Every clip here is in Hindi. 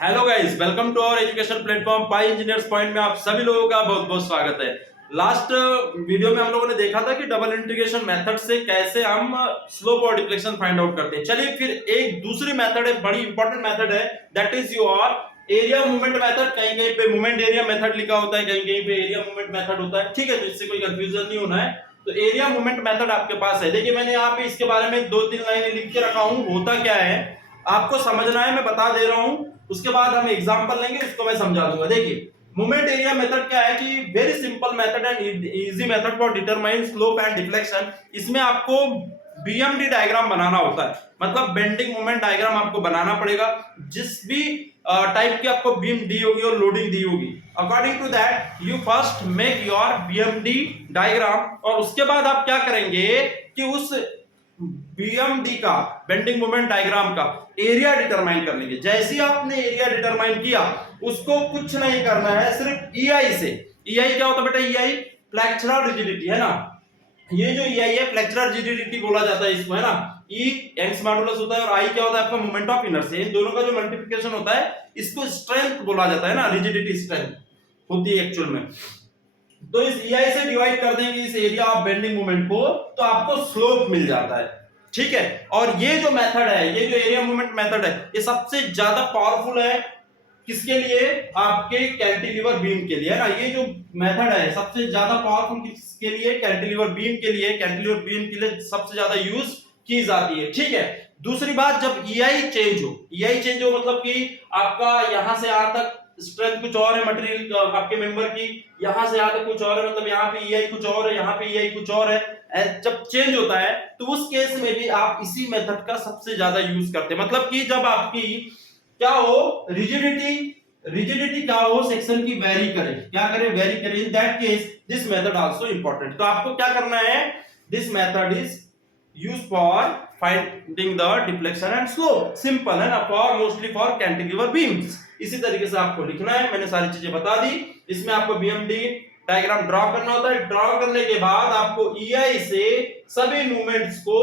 Hello guys, welcome to our education platform Pi Engineers Point में आप सभी लोगों का बहुत बहुत स्वागत है। लास्ट वीडियो में हम लोगों ने देखा था कि डबल इंटीग्रेशन मेथड से कैसे हम स्लोप और डिफ्लेक्शन फाइंड आउट करते हैं। चलिए फिर एक दूसरी मेथड है, बड़ी इंपॉर्टेंट मेथड है, that is your area movement method. कहीं कहीं पे मूवमेंट एरिया मेथड लिखा होता है, कहीं कहीं पे एरिया मूवमेंट मेथड होता है। ठीक है, तो इससे कोई कंफ्यूजन नहीं होना है। तो एरिया मूवमेंट मेथड आपके पास है। देखिए मैंने यहाँ पे इसके बारे में 2-3 लाइनें लिख के रखा हूँ। होता क्या है आपको समझना है, मैं बता दे रहा हूं, उसके बाद हम एग्जांपल लेंगे, उसको मैं समझा दूंगा। देखिए मूवमेंट एरिया मेथड क्या है कि very simple method and easy method for determine slope and deflection. इसमें आपको बीएमडी डायग्राम बनाना होता है, मतलब बेंडिंग मोमेंट डायग्राम आपको बनाना पड़ेगा। जिस भी टाइप की आपको बीम दी होगी और लोडिंग दी होगी, according to that you first make your BMD diagram, और उसके बाद आप क्या करेंगे कि उस बीएमडी का बेंडिंग मोमेंट डायग्राम का एरिया डिटरमाइन कर लेंगे। जैसे ही आपने एरिया डिटरमाइन किया, उसको कुछ नहीं करना है, सिर्फ ईआई से। ईआई क्या होता है बेटा? ईआई फ्लेक्चरल रिजिडिटी है ना। ये जो ईआई है फ्लेक्चरल रिजिडिटी बोला जाता है इसको, है ना। ई यंग्स मॉडुलस होता है और आई क्या होता है आपका मोमेंट ऑफ इनर्शिया। इन दोनों का जो मल्टीप्लिकेशन होता है इसको स्ट्रेंथ बोला जाता है ना, रिजिडिटी स्ट्रेंथ होती है एक्चुअल में। तो इस EI से डिवाइड कर देंगे इस एरिया ऑफ बेंडिंग मोमेंट को, तो आपको स्लोप मिल जाता है। ठीक है, और ये जो मेथड है, ये जो एरिया मूवमेंट मेथड है, ये सबसे ज्यादा पावरफुल है किसके लिए? आपके कैंटिलीवर बीम के लिए, है ना। ये जो मेथड है सबसे ज्यादा पावरफुल किसके लिए? कैंटिलीवर बीम के लिए। कैंटिलीवर बीम के लिए सबसे ज्यादा यूज की जाती है। ठीक है, दूसरी बात, जब EI चेंज हो, EI चेंज हो मतलब कि आपका यहां से यहां तक स्ट्रेंथ कुछ और है मटेरियल आपके मेंबर की, यहां से यहां तक कुछ और है, मतलब यहाँ पे EI कुछ और है, यहाँ पे EI कुछ और है। जब चेंज होता है तो उस केस में भी आप इसी मेथड का सबसे ज्यादा यूज करते हैं। मतलब कि जब आपकी क्या हो, रिजिडिटी क्या हो, सेक्शन की वेरी करे, क्या करे? वेरी करे। In that case this method also important. तो आपको क्या करना है? This method is use for finding the deflection and slope. Simple है ना, for mostly for cantilever beams. इसी तरीके से आपको लिखना है, मैंने सारी चीजें बता दी। इसमें आपको बीएमडी डायग्राम ड्रॉ करना होता है। ड्रॉ करने के बाद आपको EI से सभी मूवमेंट्स को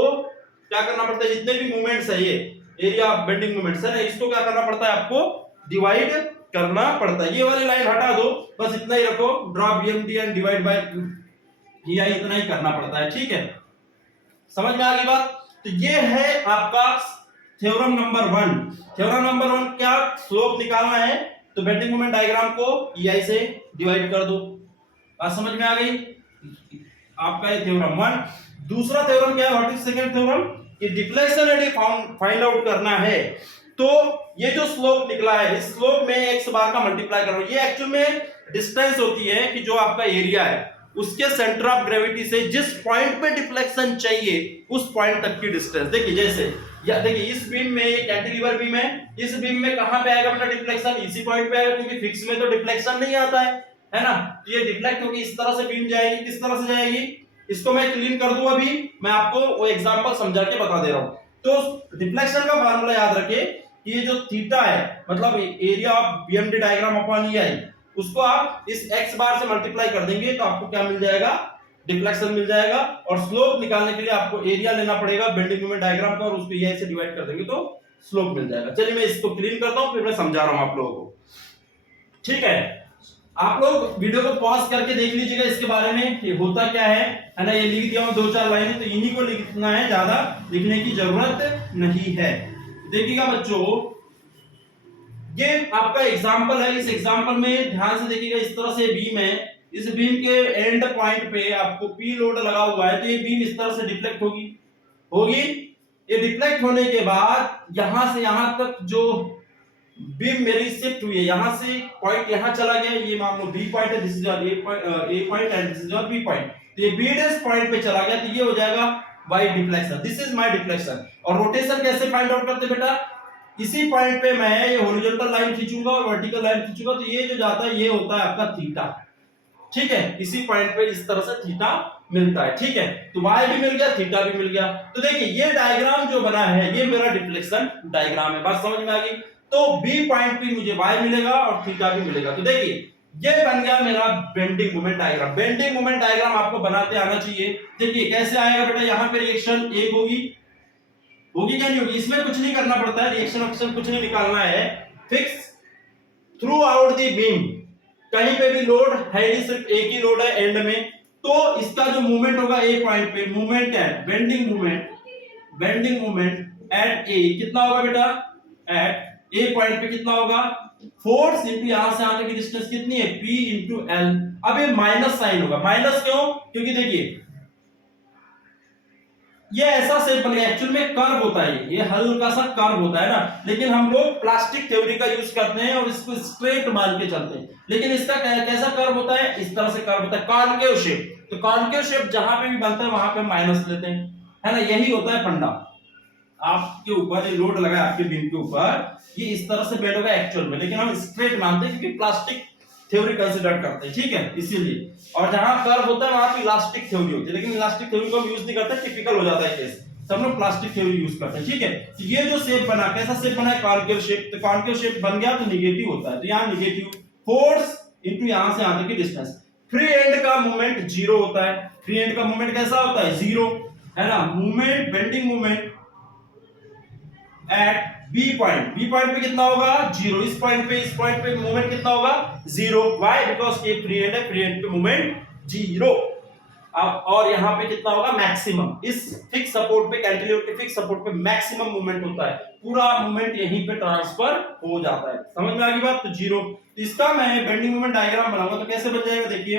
क्या करना पड़ता है? जितने भी मूवमेंट्स है, ये एरिया बेंडिंग मूवमेंट्स है ना, इसको क्या करना पड़ता है? आपको डिवाइड करना पड़ता है। ये वाली लाइन हटा दो, बस इतना ही रखो, draw BMD and divide by EI, इतना ही करना पड़ता है। ठीक है, समझ में आ गई बात? तो ये है आपका थ्योरम नंबर 1। थ्योरम नंबर 1 क्या? स्लोप निकालना है, तो बेंडिंग मोमेंट डायग्राम को EI से डिवाइड कर दो। बात समझ में आ गई आपका? ये थ्योरम 1। दूसरा थ्योरम क्या है? What is second theorem? कि डिफ्लेक्शन यदि फाइंड आउट करना है, तो ये जो स्लोप निकला है, इस स्लोप में x बार का मल्टीप्लाई करना। ये एक्चुअल में डिस्टेंस होती है कि जो आपका एरिया है उसके सेंटर ऑफ ग्रेविटी से जिस पॉइंट पे डिफ्लेक्शन चाहिए उस पॉइंट तक की डिस्टेंस। देखिए जैसे या देखिए इस बीम में, ये कैंटिलीवर बीम है, इस बीम में कहां पे आएगा बेटा डिफ्लेक्शन? इसी पॉइंट पे आएगा, क्योंकि फिक्स में तो डिफ्लेक्शन नहीं आता है ना। तो ये डिफ्लेक्ट होगी, इस तरह से बीम जाएगी। किस तरह से जाएगी? इसको मैं क्लीन कर दूं, अभी मैं आपको वो एग्जांपल समझा के बता दे रहा हूं। तो डिफ्लेक्शन का फार्मूला याद रखिए कि ये जो थीटा है, मतलब area of BMD diagram upon EI, उसको आप इस x बार से मल्टीप्लाई कर देंगे तो आपको क्या मिल जाएगा? डिफ्लेक्शन मिल जाएगा। और स्लोप निकालने के लिए आपको एरिया लेना पड़ेगा बेंडिंग मोमेंट डायग्राम का, और उसको EI से डिवाइड कर देंगे तो स्लोप मिल जाएगा। चलिए मैं इसको क्लीन करता हूं, फिर मैं समझा रहा हूं आप लोगों को। ठीक है, आप लोग वीडियो को पॉज करके देख लीजिएगा इसके बारे में कि होता क्या है ना। ये लिख दिया हूं 2-4 लाइनें, तो इन्हीं को लिखना है, ज्यादा लिखने की जरूरत नहीं है। देखिएगा बच्चों, ये आपका एग्जाम्पल है। इस एग्जाम्पल में ध्यान से देखिएगा, इस तरह से बीम है, इस बीम के एंड पॉइंट पे आपको P लोड लगा हुआ है, तो ये बीम इस तरह से डिफ्लेक्ट होगी। ये डिफ्लेक्ट होने के बाद यहां से यहां तक जो बीम मेरी शिफ्ट हुई है, यहां से पॉइंट यहां चला गया, ये मान लो B पॉइंट है, this is your A point and this is your B point. तो ये B डैश पॉइंट पे चला गया, तो ये हो जाएगा Y deflection. This is my deflection. और रोटेशन कैसे फाइंड आउट करते बेटा? इसी पॉइंट पे मैं ये हॉरिजॉन्टल लाइन खींचूंगा और वर्टिकल लाइन खींचूंगा, तो ये जो जाता है ये होता है आपका थीटा। ठीक है, इसी पॉइंट पे इस तरह से थीटा मिलता है। ठीक है, तो y भी मिल गया, थीटा भी मिल गया। तो देखिए ये डायग्राम जो बना है, ये मेरा डिफ्लेक्शन डायग्राम है। बात समझ में आ गई? तो B पॉइंट पे मुझे y मिलेगा और थीटा भी मिलेगा। तो देखिए ये बन गया मेरा bending moment diagram. Bending moment diagram आपको बनाते आना चाहिए। देखिए कैसे आएगा बेटा? यहाँ पे रिएक्शन एक होगी क्या नहीं होगी? इसमें कुछ नहीं करना पड़ता है, रिएक्शन ऑप्शन कुछ नहीं निकालना है, fix through out the beam, कहीं पे भी लोड है नहीं, सिर्फ एक ही लोड है एंड में, तो इसका जो मूवमेंट होगा ए पॉइंट पे, movement at bending movement at A कितना होगा बेटा, एट ए पॉइंट पे कितना होगा, फोर्स इंटू यहां से आने की डिस्टेंस कितनी है, P इंटू एल। अब ये माइनस साइन होगा, माइनस क्यों, क्योंकि देखिए ये ऐसा शेप बन गया, एक्चुअल में कर्व होता है, ये हल्का सा कर्व होता है ना, लेकिन हम लोग प्लास्टिक थ्योरी का यूज करते हैं और इसको स्ट्रेट मान के चलते हैं, लेकिन इसका कैसा कर्व होता है, इस तरह से कर्व होता है, कॉनकेव शेप। तो कॉनकेव शेप जहां पे भी बनता है वहां पे माइनस लेते हैं, है ना, यही होता है फंडा। आपके ऊपर ये लोड लगा है आपके बीम के ऊपर, ये इस तरह से बेंड होगा एक्चुअल में, लेकिन हम स्ट्रेट मानते हैं क्योंकि प्लास्टिक थ्योरी कंसीडर करते हैं, ठीक है, इसीलिए। और जहां कर्व होता है वहां पे इलास्टिक थ्योरी होती है, लेकिन इलास्टिक थ्योरी को हम यूज नहीं करते, टिपिकल हो जाता है केस, तो हम लोग प्लास्टिक थ्योरी यूज करते हैं, ठीक है। तो ये जो शेप बना, कैसा शेप बना है, कॉनकेव शेप, तो कॉनकेव शेप बन गया तो नेगेटिव होता है, तो यहाँ नेगेटिव फोर्स इनटू यहां से यहां तक की डिस्टेंस। फ्री एंड का मूवमेंट जीरो होता है, फ्री एंड का मूवमेंट कैसा होता है, जीरो, है ना, movement bending movement at B point पे कितना होगा, जीरो, इस पॉइंट पे मूवमेंट कितना होगा, जीरो। व्हाई, बिकॉज ये फ्री एंड है, फ्री एंड पे मूवमेंट जीरो। अब और यहां पे कितना होगा, मैक्सिमम, इस फिक्स सपोर्ट पे, कैंटिलीवर के फिक्स सपोर्ट पे मैक्सिमम मूवमेंट होता है, पूरा मूवमेंट यहीं पे ट्रांसफर हो जाता है, समझ में आ गई बात। तो जीरो, इसका मैं बेंडिंग मूवमेंट डायग्राम बनाऊंगा तो कैसे बन जाएगा, देखिए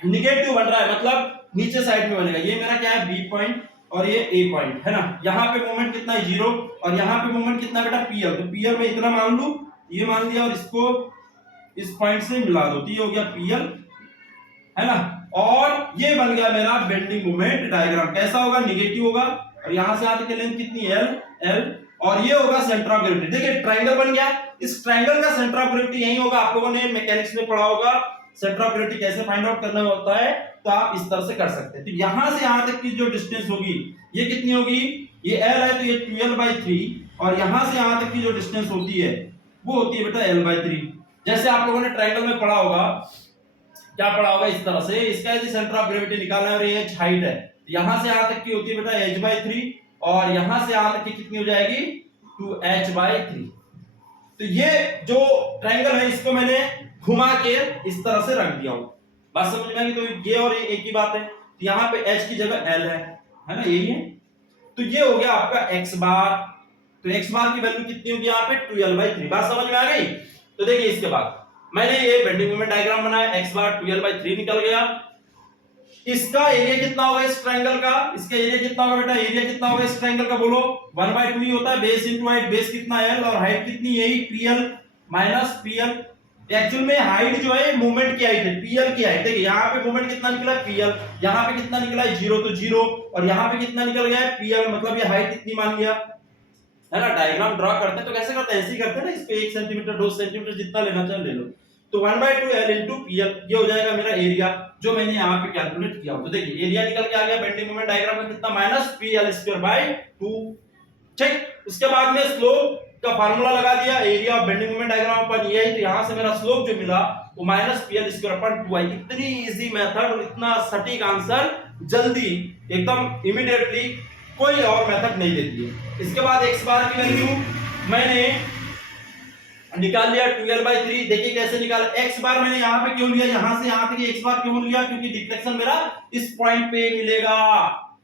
निगेटिव बन रहा है, मतलब नीचे साइड में बनेगा, ये मेरा क्या है, बी पॉइंट और ये ए पॉइंट, है ना, यहाँ पे मूवमेंट कितना है, जीरो, और यहाँ पे मूवमेंट कितना बेटा, पीएल, तो पीएल में इतना मान लूं, ये मान लिया, और इसको इस पॉइंट से मिला दो, तो ये हो गया पीएल, है ना, और ये बन गया मेरा बेंडिंग मोमेंट डायग्राम। कैसा होगा, निगेटिव होगा, और यहां से आगे की लेंथ कितनी, एल, और ये होगा सेंटर ऑफ ग्रेविटी। देखिए ट्रायंगल बन गया, इस ट्रायंगल का सेंटर ऑफ ग्रेविटी यही होगा, आप लोगों ने मैकेनिक्स में पढ़ा होगा, सेंटर ऑफ ग्रेविटी कैसे फाइंड आउट करना होता है, तो आप इस तरह से कर सकते हैं। तो यहां से यहां तक की जो डिस्टेंस होगी ये कितनी होगी, ये एल है, तो ये 12/3, और यहां से यहां तक की जो डिस्टेंस होती है वो होती है बेटा l/3। जैसे आप लोगों ने ट्रायंगल में पढ़ा होगा, क्या पढ़ा होगा, इस तरह से, इसका यदि सेंटर ऑफ ग्रेविटी निकालना है और ये हाइट है, यहां से यहां तक की होती है बेटा h/3, और यहां से यहां तक की कितनी हो जाएगी, 2h/3। तो ये जो ट्रायंगल है इसको मैंने घुमा के इस तरह से रख दिया हूं, बात समझ में आ गई। तो ये और ये एक ही बात है, तो यहां पे h की जगह l है ना, यही है। तो ये हो गया आपका x बार, तो x बार की वैल्यू कितनी होगी यहाँ पे, 12/3, बात समझ में आ गई। तो देखिए इसके बाद मैंने ये बेंडिंग मोमेंट डायग्राम बनाया, x बार 12/3 निकल गया। इसका एरिया कितना होगा इस ट्रायंगल का, इसका एरिया कितना होगा बेटा, एरिया कितना होगा इस ट्रायंगल का, बोलो 1/2 ही होता है, बेस इनटू हाइट, बेस कितना l और हाइट कितनी, यही pl माइनस pl। एक्चुअल में हाइट जो है मूवमेंट की हाइट है, pl की हाइट। देखिए यहाँ पे मूवमेंट कितना निकला है, pl, यहाँ पे कितना निकला है, 0, तो 0, और यहाँ पे कितना निकल गया है, pl, मतलब ये हाइट कितनी मान लिया, है ना। डायग्राम ड्रॉ करते हैं तो कैसे करते हैं, ऐसे ही करते हैं ना, इस पे 1 सेंटीमीटर 2 सेंटीमीटर जितना लेना चाहे ले लो। तो 1/2 l into pl, ये हो जाएगा मेरा एरिया जो मैंने यहाँ पे कैलकुलेट किया। तो देखिए एरिया निकल के आ गया बेंडिंग मोमेंट डायग्राम में कितना, -pl²/2, ठीक। उसके बाद में स्लोप का फार्मूला लगा दिया, area of bending moment diagram अपन ये है, तो यहां से मेरा स्लोप जो मिला वो -pl²/2 आई। इतनी इजी मेथड और इतना सटीक आंसर जल्दी एकदम इमीडिएटली कोई और मेथड नहीं देती है। इसके बाद x बार की वैल्यू मैंने निकाल लिया 12/3। देखिए कैसे निकाला, x बार मैंने यहां पे क्यों लिया, यहां से यहां तक x बार क्यों लिया, क्योंकि डिफ्लेक्शन मेरा इस पॉइंट पे मिलेगा,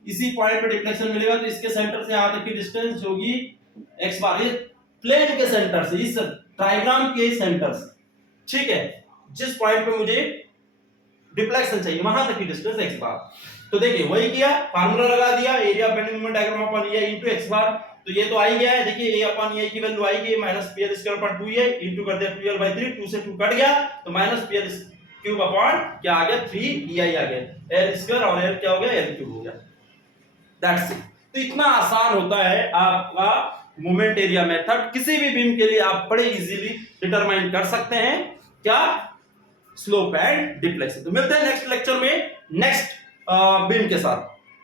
इसी पॉइंट पे डिफ्लेक्शन मिलेगा, तो इसके सेंटर से यहां तक की डिस्टेंस होगी x बार, ये प्लेन के सेंटर से, इस ट्रायग्राम के सेंटर से, ठीक है, जिस पॉइंट पे मुझे डिफ्लेक्शन चाहिए वहां तक की डिस्टेंस x बार। तो देखिए वही किया, फार्मूला लगा दिया, एरिया बेंडिंग मोमेंट डायग्राम अपन ये इनटू x बार, तो ये तो आ ही गया है। देखिए a अपन ये की वैल्यू आई गई, -pl²/2 है, इनटू कर दिया 12/3, 2 से 2 कट गया, तो -pl³ अपॉन क्या आ गया, 3ei आ गया, l² और l क्या हो गया, l³ हो गया, दैट्स इट। तो इतना आसान होता है आपका मोमेंट एरिया मेथड, किसी भी बीम के लिए आप बड़े इजीली डिटरमाइन कर सकते हैं, क्या, स्लोप एंड डिफ्लेक्शन। तो मिलते हैं नेक्स्ट लेक्चर में नेक्स्ट बीम के साथ।